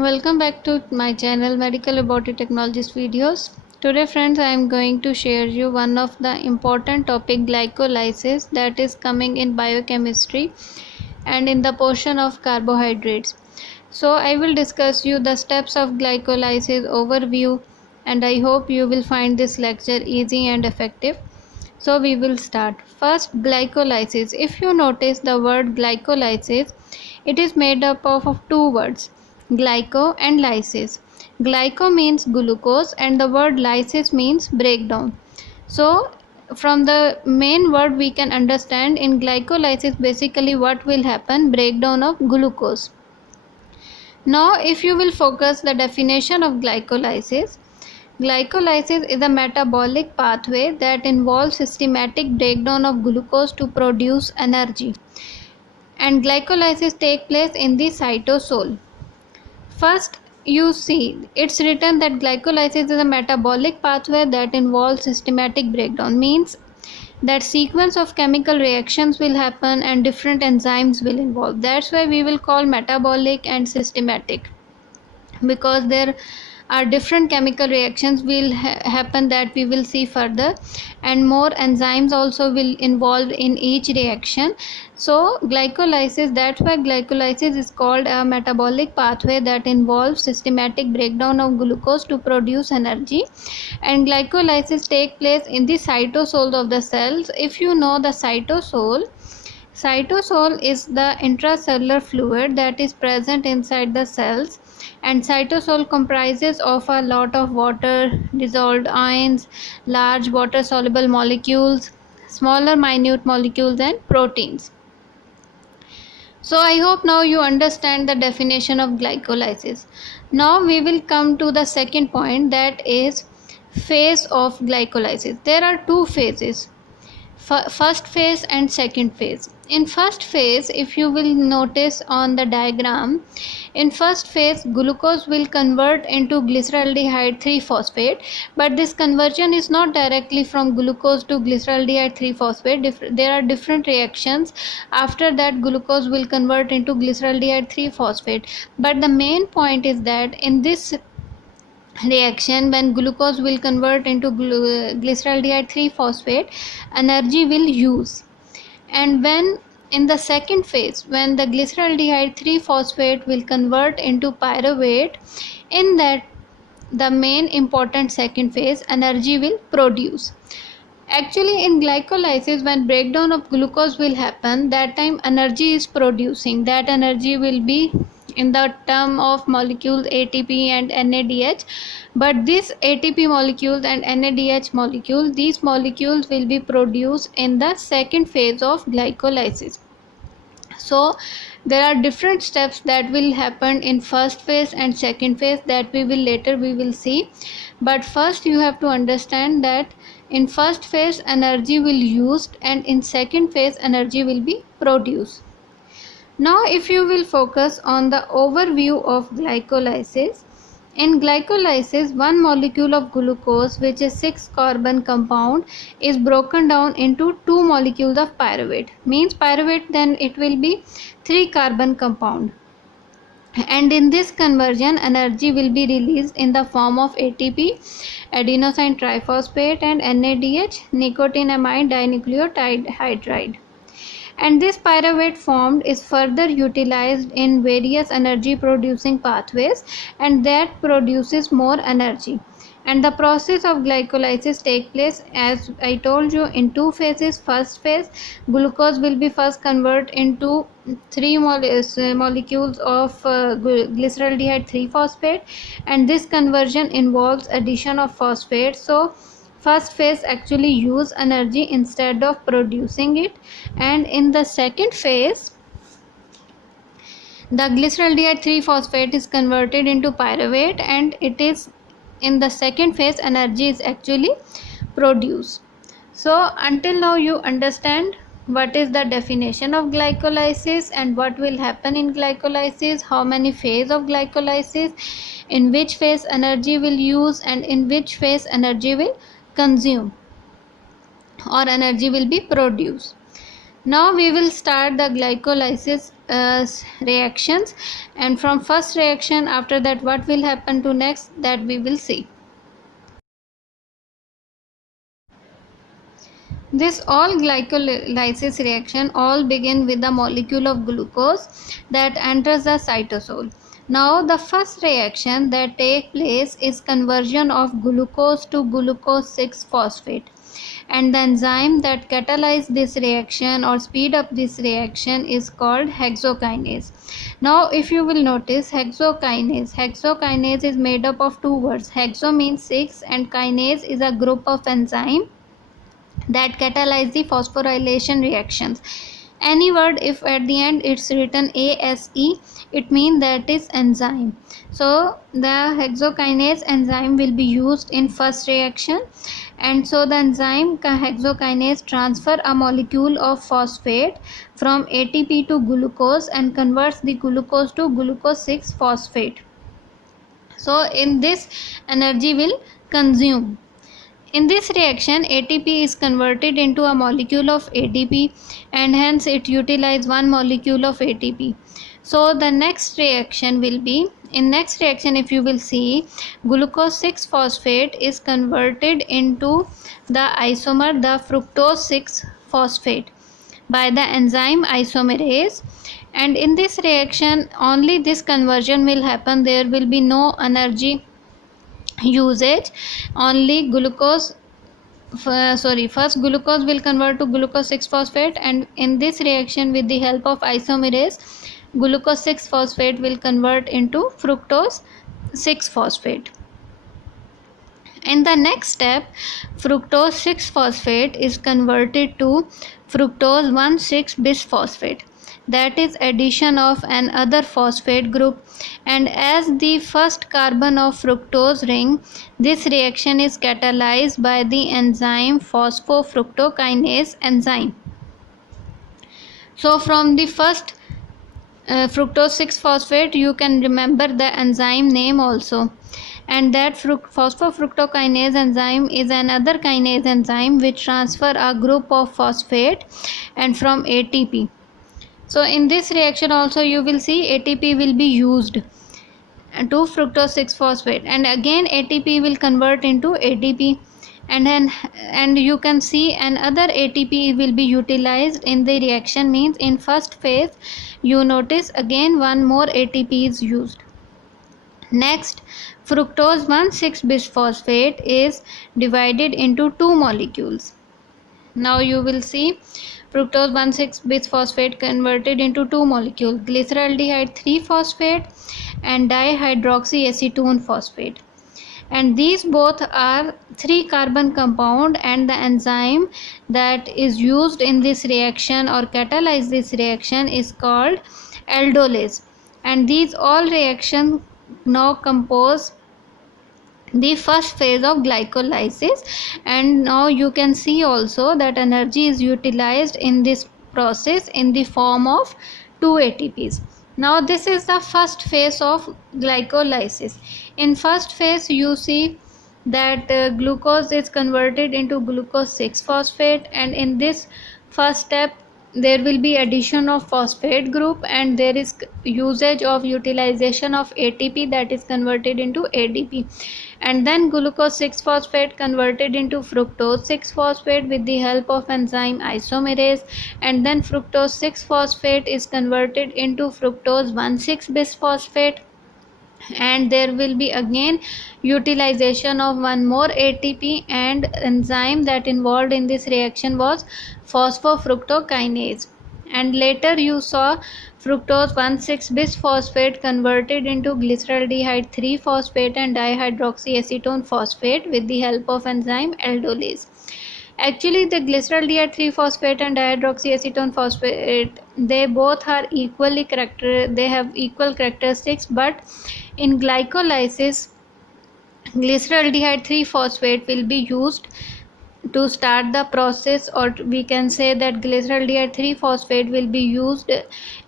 Welcome back to my channel Medical Laboratory Technologies videos. Today friends, I am going to share you one of the important topic, glycolysis, that is coming in biochemistry and in the portion of carbohydrates. So I will discuss you the steps of glycolysis overview, and I hope you will find this lecture easy and effective. So we will start. First, glycolysis. If you notice the word glycolysis, it is made up of two words, glyco and lysis. Glyco means glucose and the word lysis means breakdown. So from the main word we can understand in glycolysis basically what will happen, breakdown of glucose. Now if you will focus the definition of glycolysis, glycolysis is a metabolic pathway that involves systematic breakdown of glucose to produce energy, and glycolysis takes place in the cytosol. First, you see it's written that glycolysis is a metabolic pathway that involves systematic breakdown, means that sequence of chemical reactions will happen and different enzymes will involve. That's why we will call metabolic and systematic, because there are different chemical reactions will happen that we will see further, and more enzymes also will involve in each reaction. So glycolysis, that's why glycolysis is called a metabolic pathway that involves systematic breakdown of glucose to produce energy, and glycolysis take place in the cytosol of the cells. If you know the cytosol is the intracellular fluid that is present inside the cells, and cytosol comprises of a lot of water, dissolved ions, large water soluble molecules, smaller minute molecules and proteins. So I hope now you understand the definition of glycolysis. Now we will come to the second point, that is phase of glycolysis. There are two phases, first phase and second phase. In first phase, if you will notice on the diagram, in first phase glucose will convert into glyceraldehyde 3-phosphate, but this conversion is not directly from glucose to glyceraldehyde 3-phosphate. There are different reactions. After that glucose will convert into glyceraldehyde 3-phosphate, but the main point is that in this reaction, when glucose will convert into glyceraldehyde 3-phosphate, energy will use. And when in the second phase, when the glyceraldehyde 3-phosphate will convert into pyruvate, in that the main important second phase, energy will produce. Actually in glycolysis, when breakdown of glucose will happen, that time energy is producing. That energy will be in the term of molecules ATP and NADH, but this ATP molecules and NADH molecules, these molecules will be produced in the second phase of glycolysis. So there are different steps that will happen in first phase and second phase that we will see, but first you have to understand that in first phase energy will used and in second phase energy will be produced. Now if you will focus on the overview of glycolysis, in glycolysis one molecule of glucose, which is 6-carbon compound, is broken down into 2 molecules of pyruvate, means pyruvate then it will be 3-carbon compound, and in this conversion energy will be released in the form of ATP, adenosine triphosphate, and NADH, nicotinamide dinucleotide hydride. And this pyruvate formed is further utilized in various energy producing pathways, and that produces more energy. And the process of glycolysis take place, as I told you, in two phases. First phase, glucose will be first converted into 3 molecules of glyceraldehyde 3-phosphate, and this conversion involves addition of phosphate. So first phase actually use energy instead of producing it, and in the second phase the glyceraldehyde 3-phosphate is converted into pyruvate, and it is in the second phase energy is actually produced. So until now you understand what is the definition of glycolysis and what will happen in glycolysis, how many phases of glycolysis, in which phase energy will use and in which phase energy will consume or energy will be produced. Now we will start the glycolysis reactions, and from first reaction after that what will happen to next, that we will see. This all glycolysis reaction all begin with the molecule of glucose that enters the cytosol. Now the first reaction that take place is conversion of glucose to glucose 6-phosphate, and the enzyme that catalyze this reaction or speed up this reaction is called hexokinase. Now if you will notice, hexokinase is made up of two words. Hexo means 6 and kinase is a group of enzyme that catalyze the phosphorylation reactions. Any word if at the end it's written ASE, it means that is enzyme. So the hexokinase enzyme will be used in first reaction, and so the enzyme hexokinase transfer a molecule of phosphate from ATP to glucose and converts the glucose to glucose 6-phosphate. So in this energy will consume. In this reaction, ATP is converted into a molecule of ADP, and hence it utilizes one molecule of ATP. So the next reaction will be, in next reaction if you will see, glucose 6-phosphate is converted into the isomer, the fructose 6-phosphate, by the enzyme isomerase, and in this reaction only this conversion will happen. There will be no energy usage, only glucose first glucose will convert to glucose 6-phosphate, and in this reaction with the help of isomerase, glucose 6-phosphate will convert into fructose 6-phosphate. In the next step, fructose 6-phosphate is converted to fructose 1,6-bisphosphate, that is addition of another phosphate group, and as the first carbon of fructose ring, this reaction is catalyzed by the enzyme phosphofructokinase enzyme. So from the first fructose 6-phosphate you can remember the enzyme name also, and that phosphofructokinase enzyme is another kinase enzyme which transfer a group of phosphate and from ATP. So in this reaction also you will see ATP will be used to fructose 6-phosphate, and again ATP will convert into ADP, and then you can see another ATP will be utilized in the reaction, means in first phase you notice again one more ATP is used. Next, fructose 1,6-bisphosphate is divided into two molecules. Now you will see fructose 1,6-bisphosphate converted into two molecules, glyceraldehyde 3-phosphate and dihydroxyacetone phosphate, and these both are 3 carbon compound, and the enzyme that is used in this reaction or catalyze this reaction is called aldolase, and these all reactions now compose the first phase of glycolysis, and now you can see also that energy is utilized in this process in the form of 2 ATPs. Now this is the first phase of glycolysis. In first phase you see that glucose is converted into glucose 6-phosphate, and in this first step there will be addition of phosphate group, and there is usage of utilization of ATP that is converted into ADP, and then glucose 6-phosphate converted into fructose 6-phosphate with the help of enzyme isomerase, and then fructose 6-phosphate is converted into fructose 1,6-bisphosphate, and there will be again utilization of one more ATP, and enzyme that involved in this reaction was phosphofructokinase, and later you saw fructose 1,6-bisphosphate converted into glyceraldehyde 3-phosphate and dihydroxyacetone phosphate with the help of enzyme aldolase. Actually the glyceraldehyde 3-phosphate and dihydroxyacetone phosphate, they both are equally they have equal characteristics, but in glycolysis glyceraldehyde 3-phosphate will be used to start the process, or we can say that glyceraldehyde 3-phosphate will be used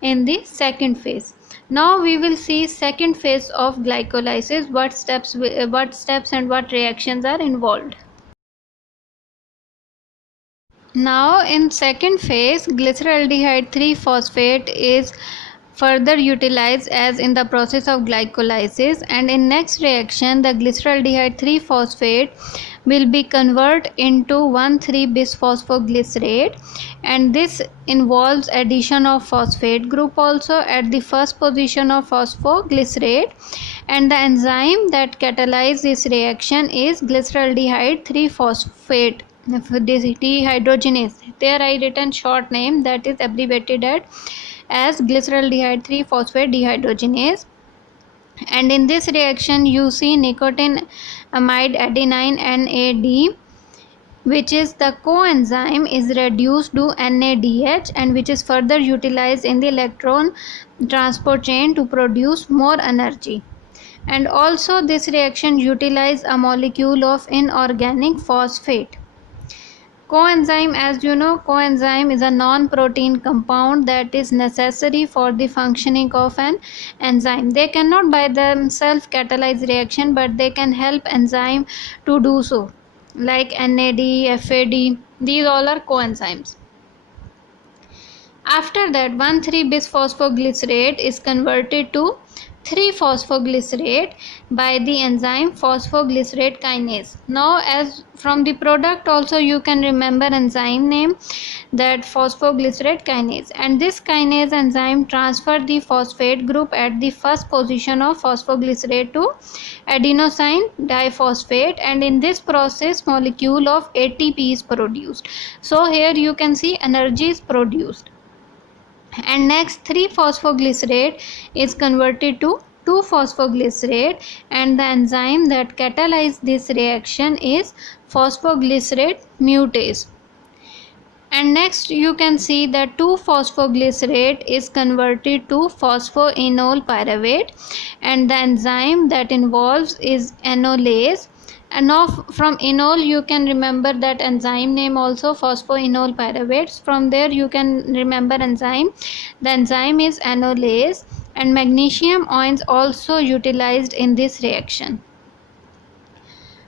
in the second phase. Now we will see second phase of glycolysis, what steps and what reactions are involved. Now in second phase glyceraldehyde 3-phosphate is further utilized as in the process of glycolysis, and in next reaction the glyceraldehyde 3 phosphate will be converted into 1,3-bisphosphoglycerate, and this involves addition of phosphate group also at the first position of phosphoglycerate, and the enzyme that catalyzes this reaction is glyceraldehyde 3 phosphate dehydrogenase. There I written short name, that is abbreviated as glyceraldehyde 3 phosphate dehydrogenase. And in this reaction you see nicotinamide adenine NAD, which is the coenzyme, is reduced to NADH, and which is further utilized in the electron transport chain to produce more energy. And also this reaction utilizes a molecule of inorganic phosphate. Coenzyme, as you know, coenzyme is a non-protein compound that is necessary for the functioning of an enzyme. They cannot by themselves catalyze reaction, but they can help enzyme to do so, like NAD, FAD. These all are coenzymes. After that, 1,3-bisphosphoglycerate is converted to 3-phosphoglycerate by the enzyme phosphoglycerate kinase. Now, as from the product also you can remember enzyme name, that phosphoglycerate kinase, and this kinase enzyme transfer the phosphate group at the first position of phosphoglycerate to adenosine diphosphate, and in this process molecule of ATP is produced. So here you can see energy is produced. And next 3-phosphoglycerate is converted to 2-phosphoglycerate, and the enzyme that catalyzes this reaction is phosphoglycerate mutase. And next you can see that 2-phosphoglycerate is converted to phosphoenol pyruvate, and the enzyme that involves is enolase. And now from enol you can remember that enzyme name also, phosphoenol pyruvate. From there you can remember enzyme. The enzyme is enolase, and magnesium ions also utilized in this reaction.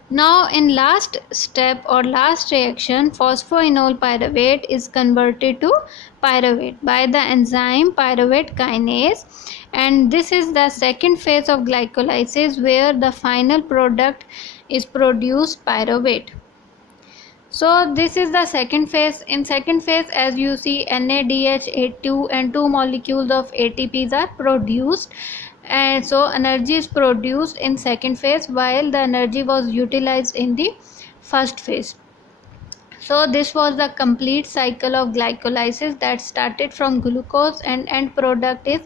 Now in last step or last reaction, phosphoenol pyruvate is converted to pyruvate by the enzyme pyruvate kinase, and this is the second phase of glycolysis where the final product is produced, pyruvate. So this is the second phase. In second phase, as you see, NADH, 2 and 2 molecules of ATPs are produced, and so energy is produced in second phase while the energy was utilized in the first phase. So this was the complete cycle of glycolysis that started from glucose, and end product is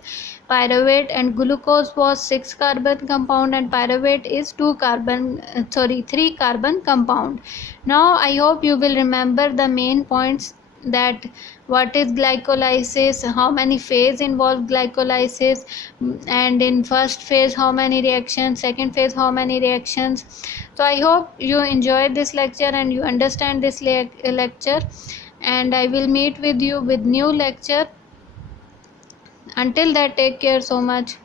pyruvate, and glucose was 6 carbon compound and pyruvate is 3 carbon compound. Now I hope you will remember the main points, that what is glycolysis, how many phase involve glycolysis, and in first phase how many reactions, second phase how many reactions. So I hope you enjoyed this lecture and you understand this lecture, and I will meet with you with new lecture. Until that, take care so much.